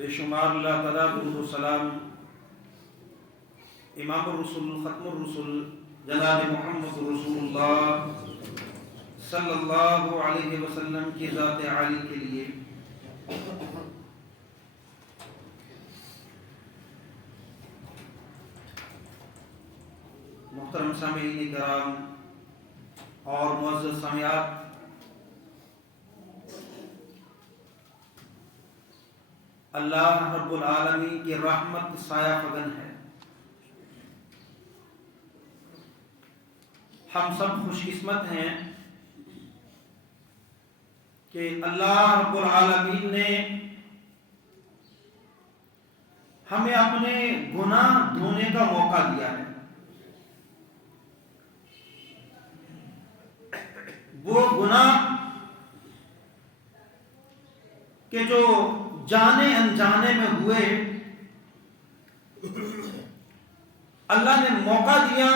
بے شمار اللہ تعالیٰ درود و سلام امام الرسول ختم الرسول جناب محمد رسول اللہ صلی اللہ علیہ وسلم کی ذات عالی کے لیے محترم سامعین کرام اور معزز سامعات، اللہ رب العالمین کی رحمت سایہ فگن ہے۔ ہم سب خوش قسمت ہیں کہ اللہ رب العالمین نے ہمیں اپنے گناہ دھونے کا موقع دیا ہے۔ وہ گناہ کہ جو جانے انجانے میں ہوئے، اللہ نے موقع دیا،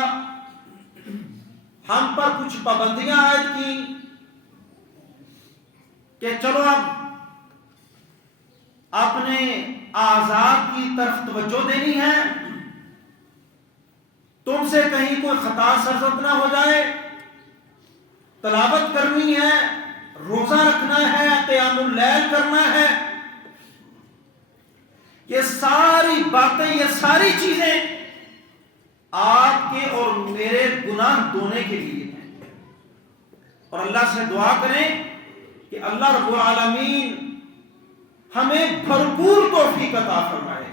ہم پر کچھ پابندیاں عائد کی کہ چلو اب اپنے اعضاء کی طرف توجہ دینی ہے، تم سے کہیں کوئی خطا سرزد نہ ہو جائے، تلاوت کرنی ہے، روزہ رکھنا ہے، قیام اللیل کرنا ہے۔ یہ ساری باتیں، یہ ساری چیزیں آپ کے اور میرے گناہ دھونے کے لیے ہیں، اور اللہ سے دعا کریں کہ اللہ رب العالمین ہمیں بھرپور توفیق عطا فرمائے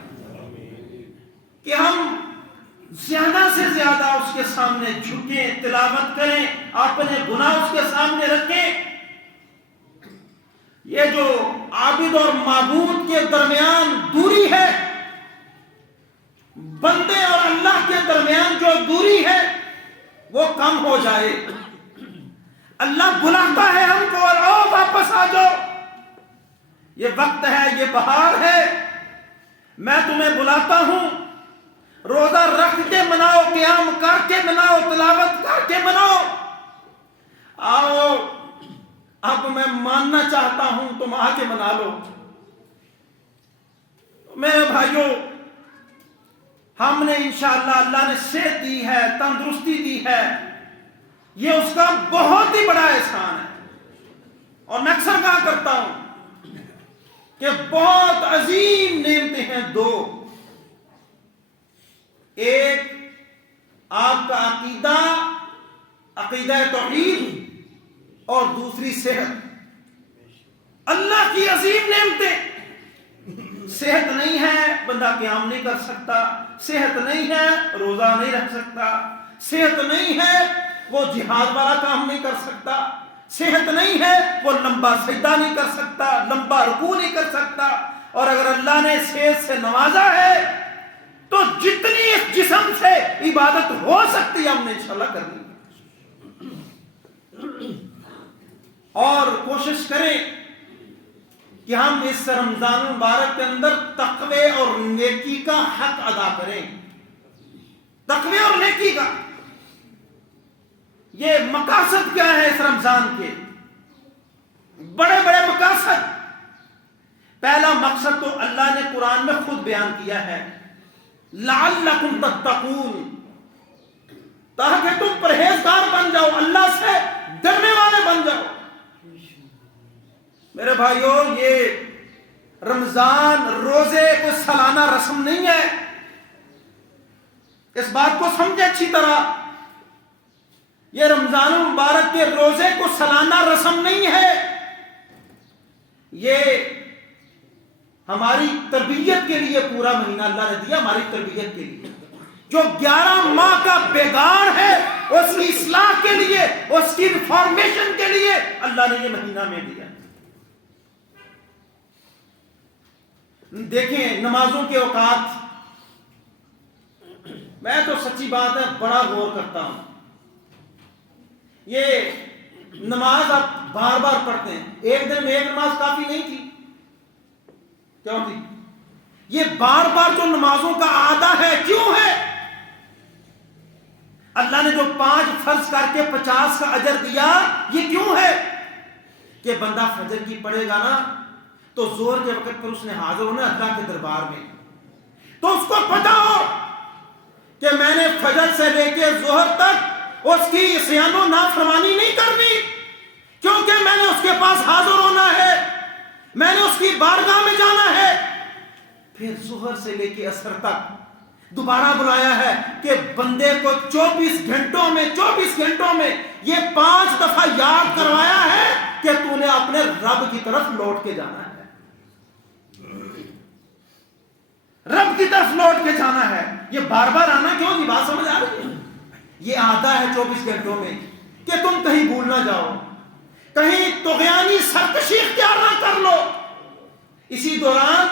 کہ ہم زیادہ سے زیادہ اس کے سامنے جھکیں، تلاوت کریں، اپنے گناہ اس کے سامنے رکھیں۔ یہ جو عابد اور معبود کے درمیان دوری ہے، بندے اور اللہ کے درمیان جو دوری ہے وہ کم ہو جائے۔ اللہ بلاتا ہے ہم کو، آؤ واپس آ جاؤ، یہ وقت ہے، یہ بہار ہے، میں تمہیں بلاتا ہوں، روزہ رکھ کے مناؤ، قیام کر کے مناؤ، تلاوت کر کے مناؤ، آؤ اب میں ماننا چاہتا ہوں، تم آ کے منا لو۔ میرے بھائیوں، ہم نے انشاءاللہ، اللہ نے صحت دی ہے، تندرستی دی ہے، یہ اس کا بہت ہی بڑا احسان ہے، اور میں اکثر کہا کرتا ہوں کہ بہت عظیم نعمتیں ہیں دو، ایک آپ کا عقیدہ، عقیدہ توحید، اور دوسری صحت۔ اللہ کی عظیم نعمتیں، صحت نہیں ہے بندہ قیام نہیں کر سکتا، صحت نہیں ہے روزہ نہیں رکھ سکتا، صحت نہیں ہے وہ جہاد والا کام نہیں کر سکتا، صحت نہیں ہے وہ لمبا سجدہ نہیں کر سکتا، لمبا رکوع نہیں کر سکتا۔ اور اگر اللہ نے صحت سے نوازا ہے تو جتنی اس جسم سے عبادت ہو سکتی ہے ہم نے انشاءاللہ کرنی ہے، اور کوشش کریں کہ ہم اس رمضان مبارک کے اندر تقوی اور نیکی کا حق ادا کریں۔ تقوی اور نیکی کا یہ مقاصد کیا ہے اس رمضان کے؟ بڑے بڑے مقاصد۔ پہلا مقصد تو اللہ نے قرآن میں خود بیان کیا ہے، لعلکم تتقون، تاکہ تم پرہیزگار بن جاؤ، اللہ سے ڈرنے والے بن جاؤ۔ میرے بھائیوں، یہ رمضان روزے کوئی سالانہ رسم نہیں ہے، اس بات کو سمجھے اچھی طرح۔ یہ رمضان مبارک کے روزے کو سالانہ رسم نہیں ہے، یہ ہماری تربیت کے لیے پورا مہینہ اللہ نے دیا، ہماری تربیت کے لیے۔ جو 11 ماہ کا بگاڑ ہے اس کی اصلاح کے لیے، اس کی ریفارمیشن کے لیے اللہ نے یہ مہینہ میں دیا۔ دیکھیں نمازوں کے اوقات، میں تو سچی بات ہے بڑا غور کرتا ہوں، یہ نماز آپ بار بار پڑھتے ہیں، ایک دن میں ایک نماز کافی نہیں تھی، کیوں تھی؟ یہ بار بار جو نمازوں کا عادہ ہے، کیوں ہے؟ اللہ نے جو 5 فرض کر کے 50 کا اجر دیا، یہ کیوں ہے؟ کہ بندہ فجر کی پڑھے گا نا تو ظہر کے وقت پر اس نے حاضر ہونا اللہ کے دربار میں، تو اس کو پتا ہو کہ میں نے فجر سے لے کے ظہر تک اس کی عصیان و نافرمانی نہیں کرنی، کیونکہ میں نے اس کے پاس حاضر ہونا ہے، میں نے اس کی بارگاہ میں جانا ہے۔ پھر ظہر سے لے کے عصر تک دوبارہ بلایا ہے کہ بندے کو 24 گھنٹوں میں یہ 5 دفعہ یاد کروایا ہے کہ تو نے اپنے رب کی طرف لوٹ کے جانا ہے، رب کی طرف لوٹ کے جانا ہے۔ یہ بار بار آنا کیوں؟ یہ بات سمجھ آ رہی ہے؟ یہ آتا ہے 24 گھنٹوں میں کہ تم کہیں بھول نہ جاؤ، کہیں طغیانی سرکشی اختیار نہ کر لو۔ اسی دوران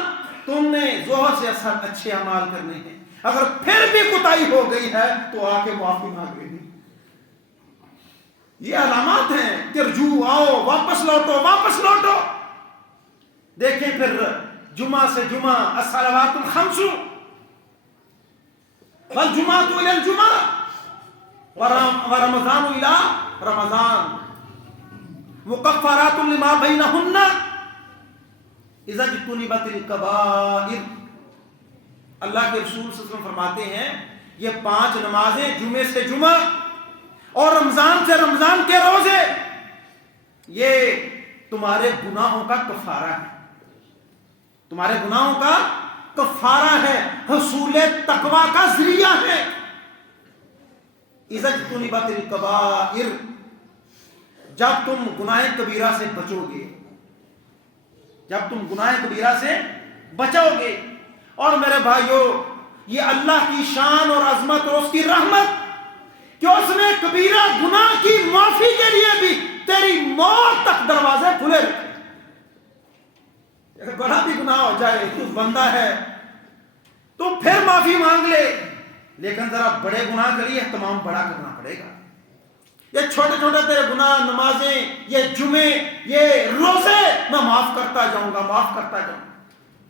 تم نے ظہر سے اثر اچھے اعمال کرنے ہیں، اگر پھر بھی کوتاہی ہو گئی ہے تو آ کے معافی مانگ لینی۔ یہ علامات ہیں کہ رجوع آؤ، واپس لوٹو۔ دیکھیں پھر جمعہ سے جمعہ الصلوات الخمس والجمعۃ الی الجمعہ ورمضان الی رمضان مکفرات لما بینہن اذا اجتنبت الکبائر۔ اللہ کے رسول صلی اللہ علیہ وسلم فرماتے ہیں یہ 5 نمازیں، جمعے سے جمعہ اور رمضان سے رمضان کے روزے، یہ تمہارے گناہوں کا کفارہ ہے، تمہارے گناہوں کا کفارہ ہے، حصول تقوی کا ذریعہ ہے۔ اذا اجتنبت الکبائر، جب تم گناہ کبیرہ سے بچو گے، جب تم گناہ کبیرہ سے بچو گے۔ اور میرے بھائیوں، یہ اللہ کی شان اور عظمت اور اس کی رحمت کہ اس نے کبیرہ گناہ کی معافی کے لیے بھی تیری موت تک دروازے کھلے رکھے۔ اگر بڑا بھی گناہ ہو جائے، تو بندہ ہے، تو پھر معافی مانگ لے، لیکن ذرا بڑے گناہ کے لیے اہتمام بڑا کرنا پڑے گا۔ یہ چھوٹے چھوٹے تیرے گناہ، نمازیں، یہ جمعے، یہ روزے، میں معاف کرتا جاؤں گا۔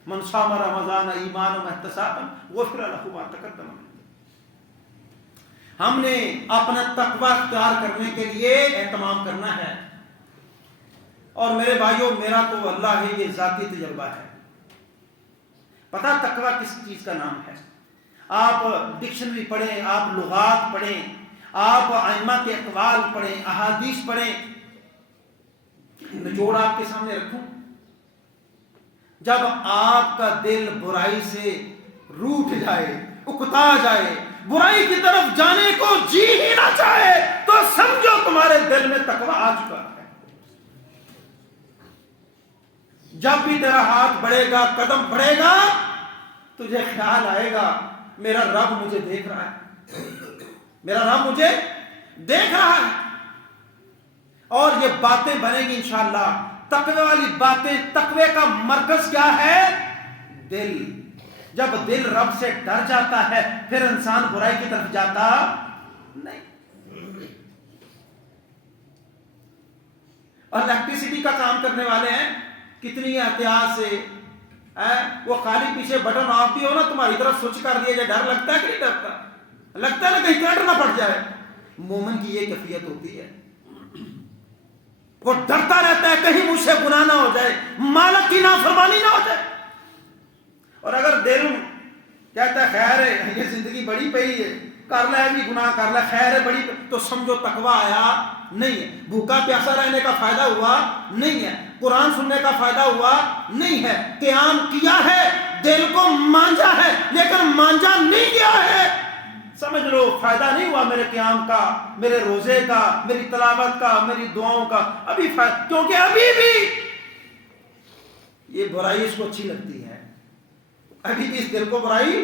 من صام رمضان ایمانا واحتسابا غفر له ما تقدم۔ ہم نے اپنا تقوی اختیار کرنے کے لیے اہتمام کرنا ہے۔ اور میرے بھائیوں، میرا تو اللہ ہے، یہ ذاتی تجربہ ہے۔ پتہ تقوی کس چیز کا نام ہے؟ آپ ڈکشنری پڑھیں، آپ لغات پڑھیں، آپ ائمہ کے اقوال پڑھیں، احادیث پڑھیں، نچوڑ آپ کے سامنے رکھوں۔ جب آپ کا دل برائی سے روٹھ جائے، اکتا جائے، برائی کی طرف جانے کو جی ہی نہ چاہے، تو سمجھو تمہارے دل میں تقوی آ چکا ہے۔ جب بھی تیرا ہاتھ بڑھے گا، قدم بڑھے گا، تجھے خیال آئے گا میرا رب مجھے دیکھ رہا ہے، میرا رب مجھے دیکھ رہا ہے۔ اور یہ باتیں بنے گی انشاءاللہ، تقوی والی باتیں۔ تقوی کا مرکز کیا ہے؟ دل۔ جب دل رب سے ڈر جاتا ہے، پھر انسان برائی کی طرف جاتا نہیں۔ اور الیکٹریسٹی کا کام کرنے والے ہیں، کتنی احتیاط سے، وہ خالی پیچھے بٹن آف بھی ہو نا، تمہاری طرف سوئچ کر دیا جائے، ڈر لگتا ہے کہ نہیں ڈرتا؟ لگتا ہے نا کہیں کرنٹ نہ پڑ جائے۔ مومن کی یہ کیفیت ہوتی ہے، وہ ڈرتا رہتا ہے کہیں مجھ سے گناہ نہ ہو جائے، مالک کی نافرمانی نہ ہو جائے۔ اور اگر دل کہتا ہے خیر ہے، یہ زندگی بڑی پئی ہے، کر لے بھی گناہ کر لے، خیر ہے بڑی، تو سمجھو تقوی آیا نہیں ہے۔ بھوکا پیاسا رہنے کا فائدہ ہوا نہیں ہے، قرآن سننے کا فائدہ ہوا نہیں ہے، قیام کیا ہے، دل کو مانجا ہے، لیکن مانجا نہیں گیا ہے، سمجھ لو فائدہ نہیں ہوا میرے قیام کا، میرے روزے کا، میری تلاوت کا، میری دعاؤں کا، ابھی فائدہ، کیونکہ ابھی بھی یہ برائی اس کو اچھی لگتی ہے، ابھی بھی اس دل کو برائی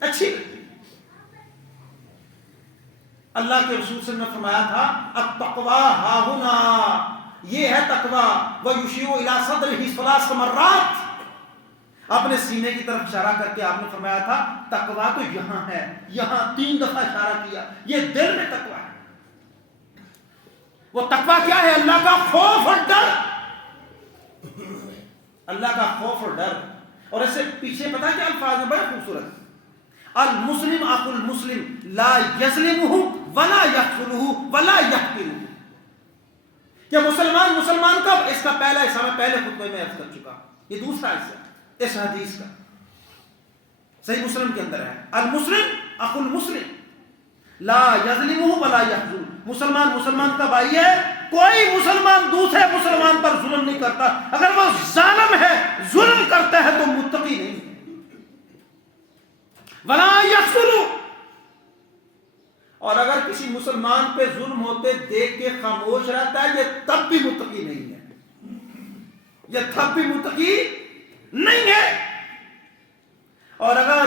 اچھی لگتی ہے۔ اللہ کے رسول صلی اللہ علیہ وسلم نے فرمایا تھا التقوی ہاہنا، یہ ہے تقوی، وَيُشِيرُ إِلَى صَدْرِهِ ثَلَاث مرات، اپنے سینے کی طرف اشارہ کر کے آپ نے فرمایا تھا تقوی تو یہاں ہے، یہاں 3 دفعہ اشارہ کیا، یہ دل میں تقوی ہے۔ وہ تقوی کیا ہے؟ اللہ کا خوف اور ڈر، اللہ کا خوف اور ڈر۔ اور اس سے پیچھے پتہ کیا الفاظ ہیں بڑے خوبصورت، المسلم اخو المسلم لا یظلمہ ولا یخذلہ ولا یحقرہ، کہ مسلمان کا، اس کا پہلا حصہ میں پہلے خطبے میں عرض کر چکا، یہ دوسرا حصہ اس حدیث کا صحیح مسلم کے اندر ہے، المسلم اخو المسلم لا یظلمہ ولا یحزن، مسلمان مسلمان کا بھائی ہے، کوئی مسلمان دوسرے مسلمان پر ظلم نہیں کرتا، اگر وہ ظالم ہے ظلم کرتا ہے تو متقی نہیں ہے، ولا یحزن، اور اگر کسی مسلمان پہ ظلم ہوتے دیکھ کے خاموش رہتا ہے یہ تب بھی متقی نہیں ہے، یہ تب بھی متقی نہیں ہے۔ اور اگر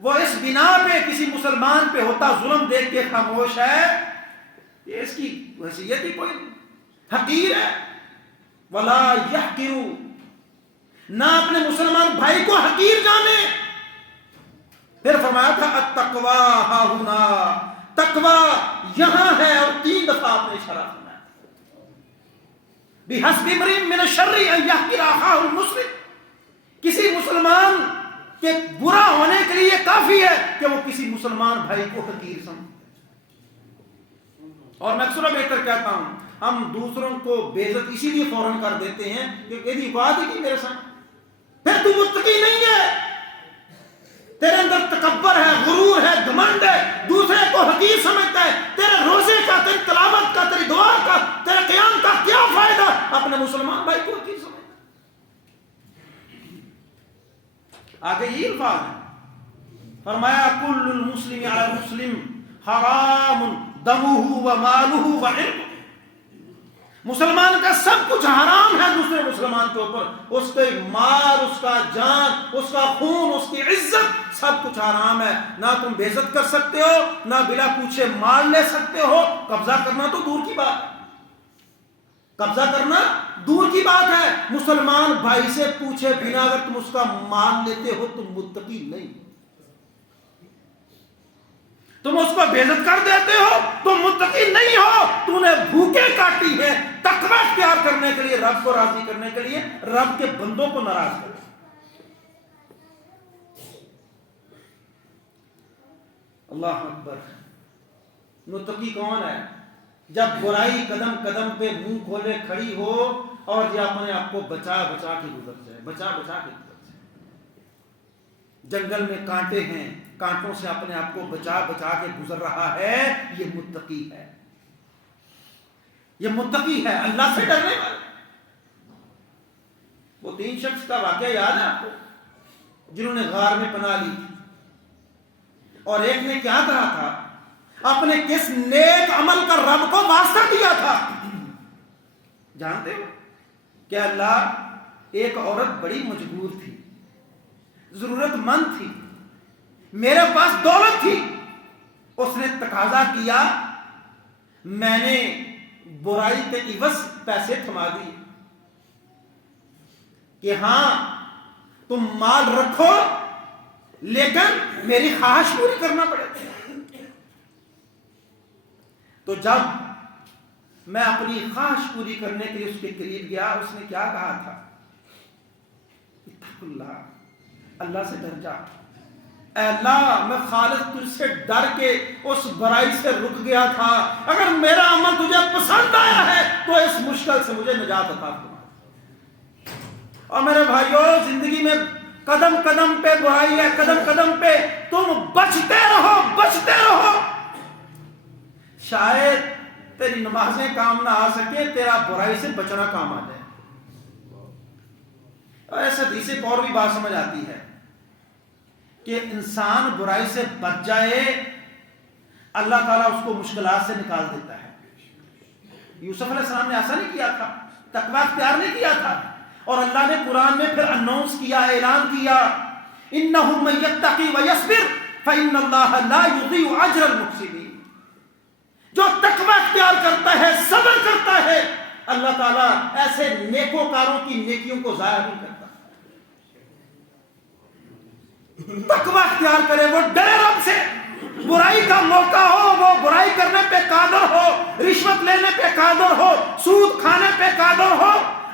وہ اس بنا پہ کسی مسلمان پہ ہوتا ظلم دیکھ کے خاموش ہے، یہ اس کی حیثیت ہی کوئی نہیں، حقیر ہے۔ ولا یحقر، نہ اپنے مسلمان بھائی کو حقیر جانے۔ پھر فرمایا تھا التقوی ہا ہنا، تقوی یہاں ہے، اور 3 دفعہ آپ نے اشارہ فرمایا بحسب امرئ من الشر ان یحقر اخاہ المسلم، کسی مسلمان کہ برا ہونے کے لیے کافی ہے کہ وہ کسی مسلمان بھائی کو حقیر سمجھے۔ اور میں اکثر بہتر کہتا ہوں، ہم دوسروں کو بے عزت اسی لیے فوراً کر دیتے ہیں کہ یہ بات ہے کہ میرے ساتھ، پھر تو متقی نہیں ہے، تیرے اندر تکبر ہے، غرور ہے، گھمنڈ ہے، دوسرے کو حقیر سمجھتا ہے، تیرے روزے کا، تیری تلاوت کا، تیری دعا کا، تیرے قیام کا کیا فائدہ اپنے مسلمان بھائی کو حقیر سمجھتا ہے۔ آگے یہ الفاظ ہے، فرمایا کل المسلم علی المسلم حرام دمہ و مالہ و عرضہ، مسلمان کا سب کچھ حرام ہے دوسرے مسلمان کے اوپر، اس کے مال، اس کا جان، اس کا خون، اس کی عزت، سب کچھ حرام ہے، نہ تم بے عزت کر سکتے ہو، نہ بلا پوچھے مال لے سکتے ہو، قبضہ کرنا تو دور کی بات ہے، قبضہ کرنا دور کی بات ہے، مسلمان بھائی سے پوچھے بنا اگر تم اس کا مال لیتے ہو تم متقی نہیں، تم اس کو بے عزت کر دیتے ہو تم متقی نہیں ہو، تو نے بھوکے کاٹی ہے تقوی اختیار کرنے کے لیے، رب کو راضی کرنے کے لیے، رب کے بندوں کو ناراض کرنے۔ اللہ اکبر، متقی کون ہے؟ جب برائی قدم قدم پہ منہ کھولے کھڑی ہو اور یہ اپنے آپ کو بچا بچا کے گزر جائے، بچا بچا کے گزر جائے، جنگل میں کانٹے ہیں، کانٹوں سے اپنے آپ کو بچا بچا کے گزر رہا ہے، یہ متقی ہے، یہ متقی ہے، اللہ سے ڈرنے والا۔ وہ 3 شخص کا واقعہ یاد ہے آپ کو جنہوں نے غار میں پناہ لی تھی، اور ایک نے کیا کہا تھا، اپنے کس نیک عمل کا رب کو واسطہ دیا تھا، جانتے ہو کہ اللہ، ایک عورت بڑی مجبور تھی، ضرورت مند تھی، میرے پاس دولت تھی، اس نے تقاضا کیا، میں نے برائی کے عوض پیسے تھما دیے کہ ہاں تم مال رکھو لیکن میری خواہش پوری کرنا پڑے گا۔ تو جب میں اپنی خواہش پوری کرنے کے لیے اس کے قریب گیا، اس نے کیا کہا تھا، اتق اللہ، اللہ سے ڈر جا، اے اللہ میں خالص تجھ سے ڈر کے اس برائی سے رک گیا تھا، اگر میرا عمل تجھے پسند آیا ہے تو اس مشکل سے مجھے نجات عطا فرما۔ اور میرے بھائیوں، زندگی میں قدم قدم پہ برائی ہے، قدم قدم پہ تم بچتے رہو، بچتے رہو، شاید تیری نمازیں کام نہ آ سکے، تیرا برائی سے بچنا کام آ جائے۔ اور ایسے حدیث ایک اور بھی بات سمجھ آتی ہے کہ انسان برائی سے بچ جائے، اللہ تعالیٰ اس کو مشکلات سے نکال دیتا ہے۔ یوسف علیہ السلام نے ایسا نہیں کیا تھا، تقویٰ اختیار نہیں کیا تھا، اور اللہ نے قرآن میں پھر اناؤنس کیا، اعلان کیا، اِنَّهُ مَن يَتَّقِ وَيَصْبِرْ فَإِنَّ اللَّهَ لَا يُضِيعُ أَجْرَ الْمُحْسِنِينَ، جو تقویٰ اختیار کرتا ہے، صبر کرتا ہے، اللہ تعالیٰ ایسے نیکوکاروں کی نیکیوں کو ضائع نہیں کرتا۔ تقویٰ اختیار کرے، وہ ڈرے رب سے، برائی کا موقع ہو وہ برائی کرنے پہ قادر ہو، رشوت لینے پہ قادر ہو، سود کھانے پہ قادر ہو،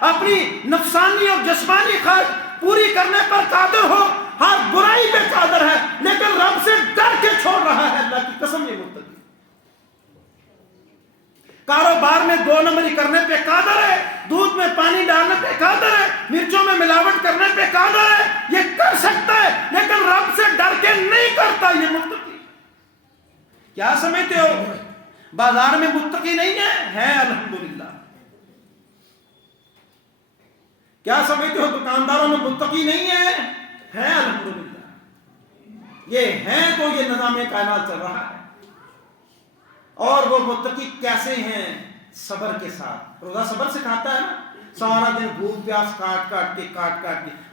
اپنی نفسانی اور جسمانی خواہش پوری کرنے پر قادر ہو، ہر برائی پہ قادر ہے لیکن رب سے ڈر کے چھوڑ رہا ہے، اللہ کی قسم یہ متقی۔ کاروبار میں 2 نمبری کرنے پہ قادر ہے، دودھ میں پانی ڈالنے پہ قادر ہے، مرچوں میں ملاوٹ کرنے پہ قادر ہے، یہ کر سکتا ہے، لیکن رب سے ڈر کے نہیں کرتا، یہ متقی۔ کیا سمجھتے ہو بازار میں متقی نہیں ہے الحمدللہ؟ کیا سمجھتے ہو دکانداروں میں متقی نہیں ہے الحمدللہ؟ یہ ہیں تو یہ نظام کائنات چل رہا ہے۔ اور وہ متقی کیسے ہیں؟ صبر کے ساتھ۔ روزہ صبر سے کھاتا ہے نا، سارا دن بھوک پیاس کاٹ کے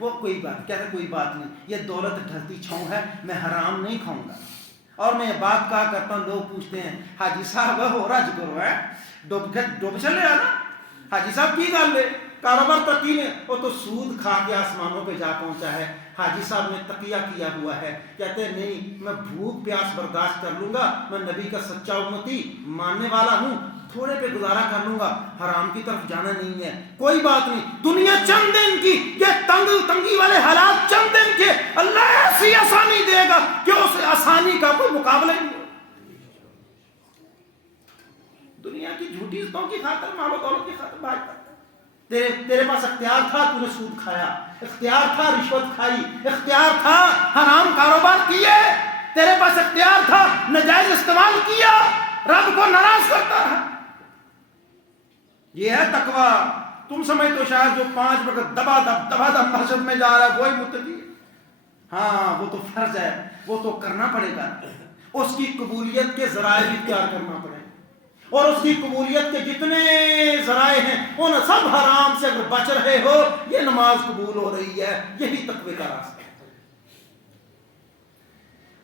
وہ کوئی بات کہتا ہے کوئی بات نہیں، یہ دولت ڈھلتی چھاؤں ہے، میں حرام نہیں کھاؤں گا۔ اور میں یہ بات کہا کرتا ہوں، لوگ پوچھتے ہیں حاجی صاحب ہو رج کرو ہے ڈوب چلے آنا، حاجی صاحب کی گل ہے کاروبار تقی نے، وہ تو سود کھا کے آسمانوں پہ جا پہنچا ہے، حاجی صاحب نے تقیہ کیا ہوا ہے، کہتے ہیں نہیں میں بھوک پیاس برداشت کر لوں گا، میں نبی کا سچا امتی ماننے والا ہوں، تھوڑے پہ گزارا کر لوں گا، حرام کی طرف جانا نہیں ہے، کوئی بات نہیں، دنیا چند دن کی، یہ تنگی والے حالات چند دن کے، اللہ ایسی آسانی دے گا کہ اس آسانی کا کوئی مقابلہ نہیں۔ دنیا کی جھوٹی عزتوں کی خاطر، مال و دولت کی خاطر بات کرتا ہے۔ تیرے پاس اختیار تھا، تو نے سود کھایا، اختیار تھا رشوت کھائی، اختیار تھا حرام کاروبار کیے، تیرے پاس اختیار تھا ناجائز استعمال کیا، رب کو ناراض کرتا ہے۔ یہ ہے تقوی۔ تم سمجھتے ہو شاید جو 5 وقت دبا دب مسجد میں جا رہا ہے وہی متقی ہے؟ ہاں وہ تو فرض ہے، وہ تو کرنا پڑے گا، اس کی قبولیت کے ذرائع بھی اختیار کرنا پڑے گا، اور اس کی قبولیت کے جتنے ذرائع ہیں ان سب حرام سے اگر بچ رہے ہو، یہ نماز قبول ہو رہی ہے، یہی تقوی کا راستہ ہے۔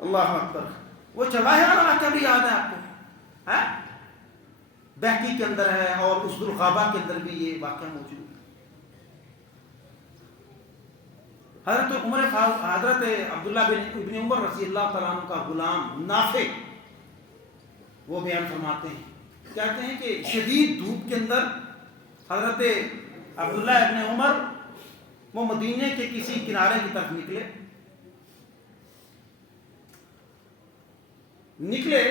اللہ اکبر۔ وہ چواہے والا واقعہ بھی یاد ہے آپ کو؟ بہقی کے اندر ہے اور اس الغابہ کے اندر بھی یہ واقعہ موجود ہے۔ حضرت عبداللہ بن عمر رضی اللہ تعالیٰ عنہ کا غلام نافع وہ بیان فرماتے ہیں، کہتے ہیں کہ شدید دھوپ کے اندر حضرت عبداللہ ابن عمر وہ مدینے کے کسی کنارے کی طرف نکلے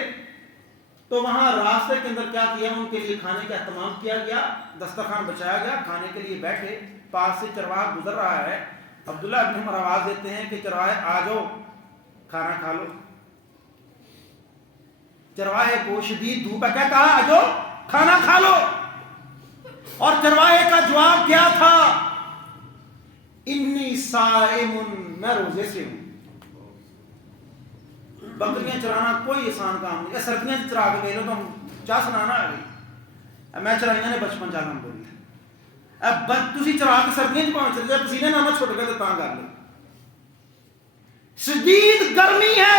تو وہاں راستے کے اندر کیا کیا، ان کے لیے کھانے کا اہتمام کیا گیا، دسترخوان بچایا گیا، کھانے کے لیے بیٹھے، پاس سے چرواہا گزر رہا ہے، عبداللہ ابن عمر آواز دیتے ہیں کہ چرواہے آ جاؤ کھانا کھا لو۔ چرواہے کو شدید دھوپ ہے، کیا کہا؟ آ جاؤ کھانا کھا لو، اور چرواہے کا جواب کیا تھا؟ انی صائم، میں روزے سے ہوں۔ بکریاں چرانا کوئی آسان کام نہیں، سردیاں چرا کے میرے تو چاہ سنانا آ گئی، میں چرائیاں نے بچپن چاہنا بولی اب تسی چرا کے سردیاں پہنچ چلے جب پسینے نہ چھوٹ گئے تو تاں کر لیں۔ شدید گرمی ہے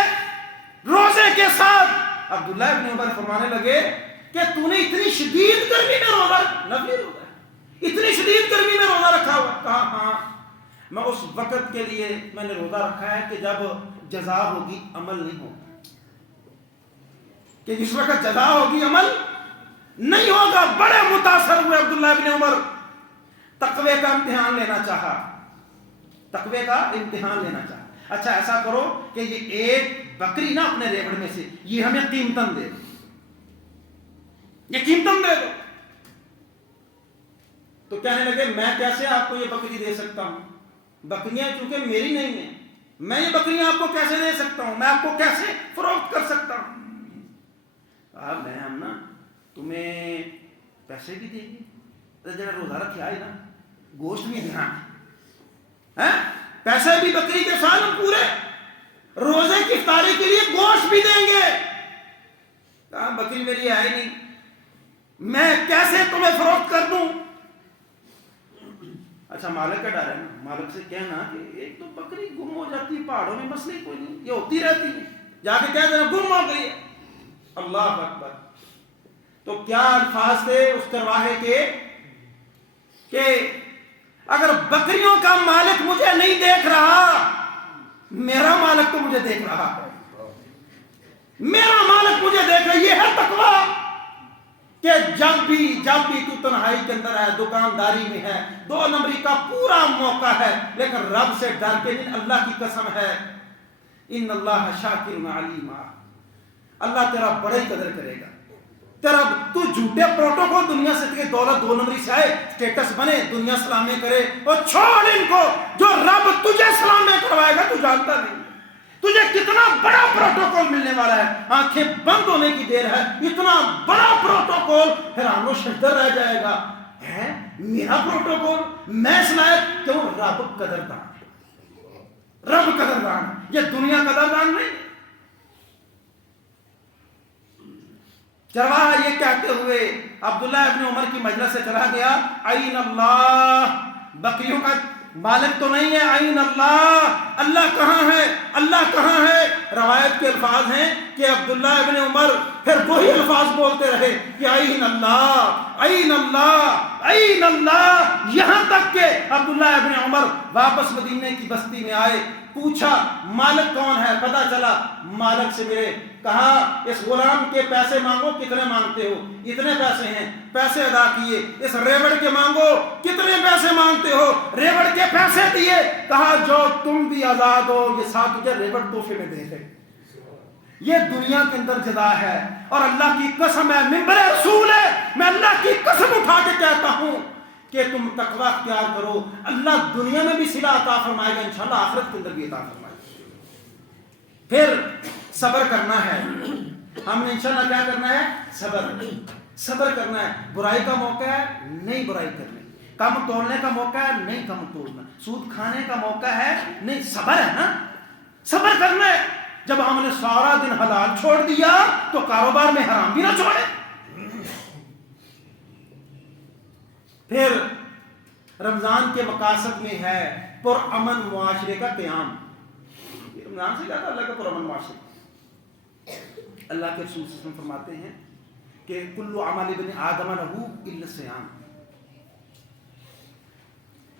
روزے کے ساتھ، عبداللہ ابن عمر فرمانے لگے کہ تو نے اتنی شدید گرمی میں روزہ، نفلی روزہ ہے، اتنی شدید گرمی میں روزہ رکھا ہوا؟ کہا ہاں، میں اس وقت کے لیے میں نے روزہ رکھا ہے کہ جب جزا ہوگی عمل نہیں ہوگا، کہ جس وقت جزا ہوگی عمل نہیں ہوگا۔ بڑے متاثر ہوئے عبداللہ ابن عمر، تقوی کا امتحان لینا چاہا، تقوی کا امتحان لینا چاہا۔ اچھا ایسا کرو کہ یہ ایک بکری نا اپنے ریوڑ میں سے یہ ہمیں قیمتاً دے دو، یہ قیمتاً دے دو۔ تو کہنے لگے میں کیسے آپ کو یہ بکری دے سکتا ہوں، بکریاں چونکہ میری نہیں ہیں، میں یہ بکریاں آپ کو کیسے دے سکتا ہوں، میں آپ کو کیسے فروخت کر سکتا ہوں؟ میں ہم نا تمہیں پیسے بھی دیں گے، جب روزہ رکھے آئے نا گوشت بھی دینا ہے، پیسے بھی بکری کے ساتھ ہم پورے روزے کی افطاری کے لیے گوشت بھی دیں گے۔ کہا بکری میری ہے ہی نہیں، میں کیسے تمہیں فروخت کر دوں؟ اچھا مالک کا ڈر ہے نا، مالک سے کہنا کہ ایک تو بکری گم ہو جاتی ہے پہاڑوں میں، مسئلہ کوئی نہیں، یہ ہوتی رہتی ہے، جا کے کہہ دینا گم ہو گئی ہے۔ اللہ اکبر۔ تو کیا الفاظ تھے اس چرواہے کے کہ اگر بکریوں کا مالک مجھے نہیں دیکھ رہا، میرا مالک تو مجھے دیکھ رہا ہے، میرا مالک مجھے دیکھ رہا ہے۔ یہ ہے تقویٰ کہ جب بھی تو تنہائی کے اندر ہے، دکانداری میں ہے، 2 نمبری کا پورا موقع ہے، لیکن رب سے ڈر کے نہیں، اللہ کی قسم ہے ان اللہ شاکر علیم، اللہ تیرا بڑا ہی قدر کرے گا۔ تیرا تو جھوٹے پروٹوکول دنیا سے کہ دولت 2 نمبری سے آئے، سٹیٹس بنے، دنیا سلامیں کرے، اور چھوڑ ان کو. جو رب تجھے سلامیں کروائے گا تو جانتا نہیں. تجھے کتنا بڑا پروٹوکول ملنے والا ہے، آنکھیں بند ہونے کی دیر ہے، اتنا بڑا پروٹوکول، حیران و شدر رہ جائے گا. ہے میرا پروٹوکول، میں سلائق کیوں؟ رب قدردان، رب قدردان، یہ دنیا قدردان نہیں. چرواہا یہ کہتے ہوئے عبداللہ ابن عمر کی مجلس سے چلا گیا، عین اللہ، بکریوں کا مالک تو نہیں ہے، عین اللہ، اللہ کہاں ہے، اللہ کہاں ہے. روایت کے الفاظ ہیں کہ عبداللہ ابن عمر پھر وہی الفاظ بولتے رہے کہ عین اللہ، عین اللہ، عین اللہ، یہاں تک کہ عبداللہ ابن عمر واپس مدینے کی بستی میں آئے. پوچھا مالک کون ہے، پتا چلا مالک سے ملے. کہا اس غلام کے پیسے مانگو، کتنے مانگتے ہو؟ اتنے پیسے ہیں، پیسے ادا کیے. اس ریوڑ کے مانگو، کتنے پیسے مانگتے ہو؟ ریوڑ کے پیسے دیے. کہا جو تم بھی آزاد ہو، یہ ساتھ تجھے ریوڑ تحفے میں دے دے. یہ دنیا کے اندر جزا ہے. اور اللہ کی قسم ہے، منبر رسول ہے، میں اللہ کی قسم اٹھا کے کہتا ہوں کہ تم تقوی اختیار کرو، اللہ دنیا میں بھی صلہ عطا فرمائے گا، انشاءاللہ آخرت کے اندر بھی عطا فرمائے گا. پھر صبر کرنا ہے. ہم نے انشاءاللہ کیا کرنا ہے؟ صبر کرنا ہے. برائی کا موقع ہے، نہیں برائی کرنی. کم توڑنے کا موقع ہے، نہیں کم توڑنا. سود کھانے کا موقع ہے، نہیں. صبر ہے نا، صبر کرنا ہے. جب ہم نے سارا دن حلال چھوڑ دیا تو کاروبار میں حرام بھی نہ چھوڑے. پھر رمضان کے مقاصد میں ہے پرامن معاشرے کا قیام. رمضان سے کیا تھا؟ اللہ کا پرامن معاشرے. اللہ کے رسول صلی اللہ علیہ وسلم فرماتے ہیں کہ کل عمل ابن آدم لہو الا الصیام،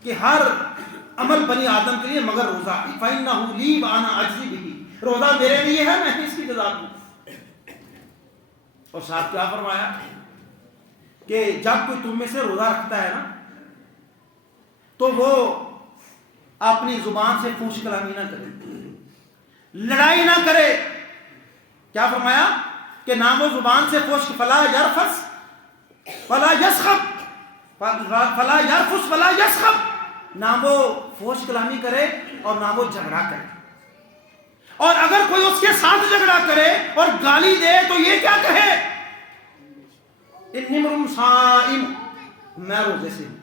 کہ ہر عمل بنی آدم کے لیے مگر روزہ. فإنہ لی وأنا أجزی بہ، روزہ میرے لیے ہے، میں اس کی جزا دوں. اور صاحب کیا فرمایا کہ جب کوئی تم میں سے روزہ رکھتا ہے نا تو وہ اپنی زبان سے فحش کلامی نہ کرے، لڑائی نہ کرے. کیا فرمایا کہ نہ وہ زبان سے فحش، فلا یرفس ولا یسخب، فلا یرفس ولا یسخب، نہ وہ فحش کلامی کرے اور نہ وہ جھگڑا کرے. اور اگر کوئی اس کے ساتھ جھگڑا کرے اور گالی دے تو یہ کیا کہے؟ انی امرؤ صائم، میں روزے سے ہوں.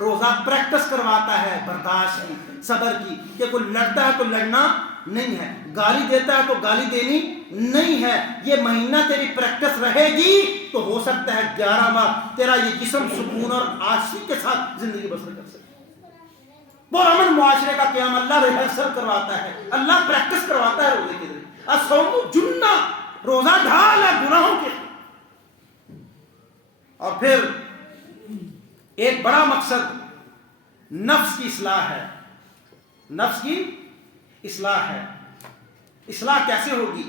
روزہ پریکٹس کرواتا ہے برداشت کی، صبر کی، کہ کوئی لڑتا ہے تو لڑنا نہیں ہے، گالی دیتا ہے تو گالی دینی نہیں ہے. یہ مہینہ تیری پریکٹس رہے گی تو ہو سکتا ہے 11 ماہ تیرا یہ جسم سکون اور آشتی کے ساتھ زندگی بسر کر سکے. پرامن معاشرے کا قیام اللہ ریہرسل کرواتا ہے، اللہ پریکٹس کرواتا ہے روزے کے ذریعے. الصوم جنہ، روزہ ڈھال ہے گناہوں کے. اور پھر ایک بڑا مقصد نفس کی اصلاح ہے. نفس کی اصلاح ہے. اصلاح کیسے ہوگی؟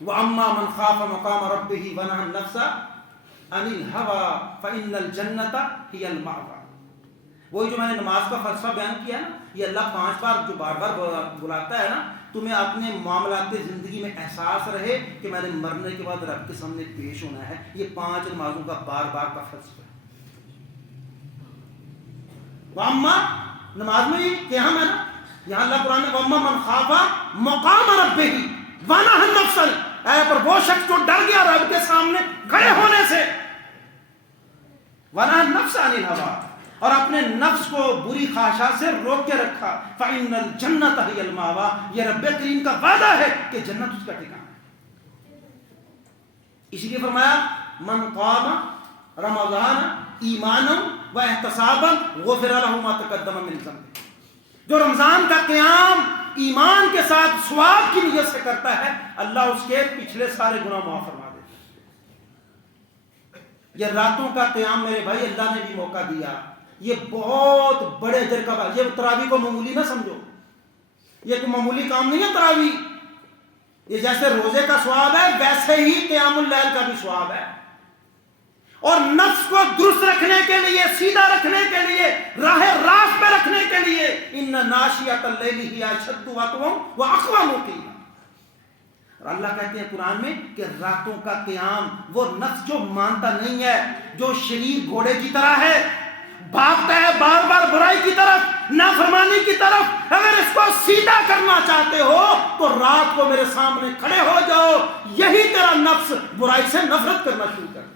وَأَمَّا مَنْ خَافَ مَقَامَ رَبِّهِ وَنَهَى النَّفْسَ عَنِ الْهَوَىٰ فَإِنَّ الْجَنَّةَ هِيَ الْمَأْوَىٰ. وہی جو میں نے نماز کا فلسفہ بیان کیا نا، یہ اللہ 5 بار جو بار بار بلاتا ہے نا، تمہیں اپنے معاملات زندگی میں احساس رہے کہ میں نے مرنے کے بعد رب کے سامنے پیش ہونا ہے. یہ 5 نمازوں کا بار بار کا فلسفہ ہے. وَأَمَّا نماز میں یہ قیام ہے نا، یہاں اللہ قرآن میں وَأَمَّا مَنْ خَافَ مَقَامَ رَبِّهِ وَنَهَى النَّفْسَ، اے پر وہ شخص جو ڈر گیا رب کے سامنے کھڑے ہونے سے، وَنَهَى النَّفْسَ عَنِ الْهَوَىٰ، اور اپنے نفس کو بری خواہشات سے روک کے رکھا. فَإِنَّ الْجَنَّةَ هِيَ الْمَأْوَىٰ، یہ رب کریم کا وعدہ ہے کہ جنت اس کا ٹھکانہ ہے. اسی لیے فرمایا من قام رمضان ایمانا واحتسابا غفر له ما تقدم من ذنبه. جو رمضان کا قیام ایمان کے ساتھ ثواب کی نیت سے کرتا ہے، اللہ اس کے پچھلے سارے گناہ معاف فرما دیتا ہے. یہ راتوں کا قیام میرے بھائی اللہ نے بھی موقع دیا، یہ بہت بڑے اجر کا بات. یہ تراویح کو معمولی نہ سمجھو، یہ کوئی معمولی کام نہیں ہے تراویح. یہ جیسے روزے کا ثواب ہے ویسے ہی قیام اللیل کا بھی ثواب ہے. اور نفس کو درست رکھنے کے لیے، سیدھا رکھنے کے لیے، راہ راست پہ رکھنے کے لیے ان ناشیۃ اللیل ہی اشد وطئا واقوم قیلا. اور اللہ کہتے ہیں قرآن میں کہ راتوں کا قیام وہ نفس جو مانتا نہیں ہے، جو شریر گھوڑے کی طرح ہے، بھاگتا ہے بار بار برائی کی طرف، نافرمانی کی طرف، اگر اس کو سیدھا کرنا چاہتے ہو تو رات کو میرے سامنے کھڑے ہو جاؤ، یہی تیرا نفس برائی سے نفرت کرنا شروع کر دے۔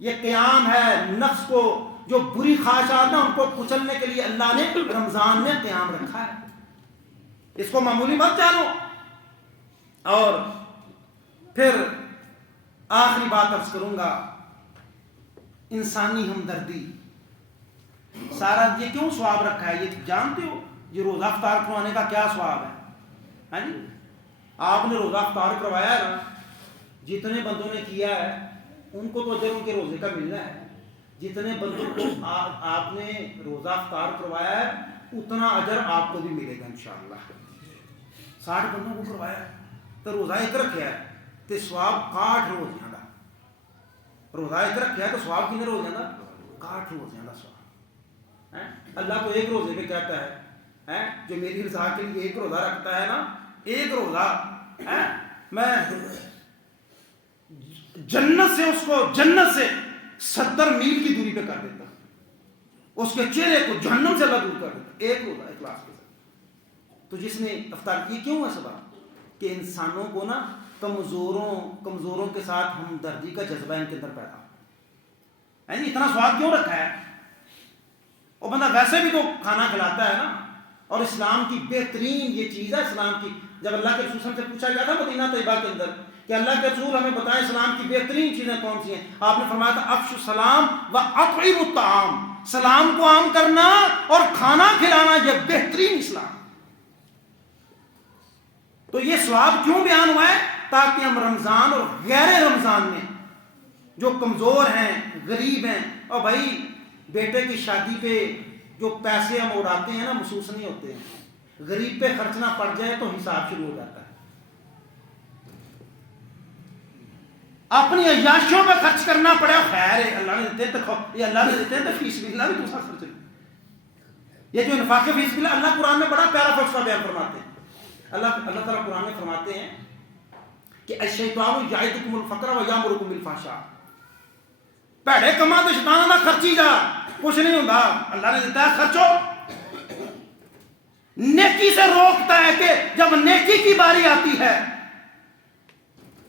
یہ قیام ہے نفس کو، جو بری خواہشات ہیں ان کو کچلنے کے لیے اللہ نے رمضان میں قیام رکھا ہے، اس کو معمولی مت جانو۔ اور پھر آخری بات عرض کروں گا، انسانی ہمدردی۔ سارا یہ کیوں ثواب رکھا ہے؟ یہ جانتے ہو یہ روزہ افطار کروانے کا کیا ثواب ہے؟ ہاں جی، آپ نے روزہ افطار کروایا ہے نا، جتنے بندوں نے کیا ہے ان کو تو اجر ان کے روزے کا ملنا ہے، جتنے بندوں کو آپ نے روزہ افطار کروایا ہے اتنا اجر آپ کو بھی ملے گا انشاءاللہ۔ 60 بندوں کو کروایا ہے تو روزہ ایک رکھا ہے تو ثواب 60 روز جانا، روزہ ایک رکھا ہے تو ثواب کتنے روز جانا؟ 60 روز جانا ثواب۔ اللہ تو ایک روزے پہ کہتا ہے جو میری رضا کے لیے ایک روزہ رکھتا ہے نا، ایک روزہ میں جنت سے، اس کو جنت سے 70 میل کی دوری پہ کر دیتا ہوں، اس کے چہرے کو جہنم سے اللہ دور کر دیتا، ایک روزہ اخلاص کے ساتھ۔ تو جس نے افطار کی کیوں ہے سبب کہ انسانوں کو نا کمزوروں کے ساتھ ہمدردی کا جذبہ ان کے اندر پیدا ہے۔ اتنا سواد کیوں رکھا ہے؟ وہ بندہ ویسے بھی تو کھانا کھلاتا ہے نا، اور اسلام کی بہترین یہ چیز ہے اسلام کی۔ جب اللہ کے رسول سے پوچھا گیا تھا مدینہ طیبہ کے اندر کہ اللہ کے رسول ہمیں بتائیں اسلام کی بہترین چیزیں کون سی ہیں، آپ نے فرمایا تھا افشوا السلام و اطعموا الطعام، سلام کو عام کرنا اور کھانا کھلانا، یہ بہترین اسلام۔ تو یہ ثواب کیوں بیان ہوا ہے؟ تاکہ ہم رمضان اور غیر رمضان میں جو کمزور ہیں، غریب ہیں، اور بھائی بیٹے کی شادی پہ جو پیسے ہم اڑاتے ہیں نا محسوس نہیں ہوتے ہیں، غریب پہ خرچنا پڑ جائے تو حساب شروع ہو جاتا ہے۔ اپنی عیاشیوں پہ خرچ کرنا پڑے، خیر ہے اللہ نے دیتے تو یہ اللہ نے دیتے ہیں تو فی سبیل اللہ بھی دوسرا خرچ نہیں۔ یہ جو انفاق فی سبیل اللہ، اللہ قرآن میں بڑا پیارا فلسفہ بیان فرماتے ہیں۔ اللہ تعالیٰ قرآن میں فرماتے ہیں کہ الشیطان یعدکم الفقر ویامرکم بالفحشاء، پیڑے کما تو شیطان دا خرچی جا، کچھ نہیں ہوتا، اللہ نے دیتا ہے خرچو۔ نیکی سے روکتا ہے کہ جب نیکی کی باری آتی ہے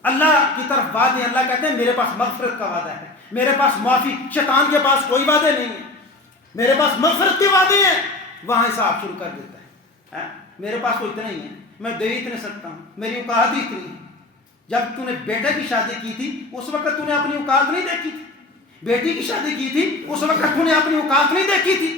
اللہ کی طرف وعدے، اللہ کہتے ہیں میرے پاس مغفرت کا وعدہ ہے، میرے پاس معافی، شیطان کے پاس کوئی وعدے نہیں ہیں، میرے پاس مغفرت کے وعدے ہیں، وہاں حساب شروع کر دیتا ہے۔ میرے پاس تو اتنا ہی ہے، میں دے ہی اتنے سکتا ہوں، میری اوقات ہی اتنی ہے۔ جب تو نے بیٹے کی شادی کی تھی اس وقت تو نے اپنی اوقات نہیں دیکھی تھی، بیٹی کی شادی کی تھی اس وقت تو نے اپنی اوقات نہیں دیکھی تھی۔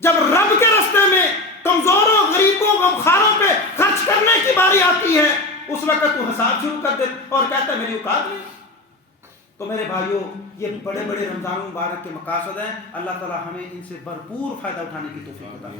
جب رب کے راستے میں کمزوروں، غریبوں، غمخواروں پہ خرچ کرنے کی باری آتی ہے اس وقت تو حساب شروع کر دے اور کہتا ہے میری اوقات نہیں۔ تو میرے بھائیوں، یہ بڑے بڑے رمضان المبارک کے مقاصد ہیں، اللہ تعالی ہمیں ان سے بھرپور فائدہ اٹھانے کی توفیق عطا فرمائے۔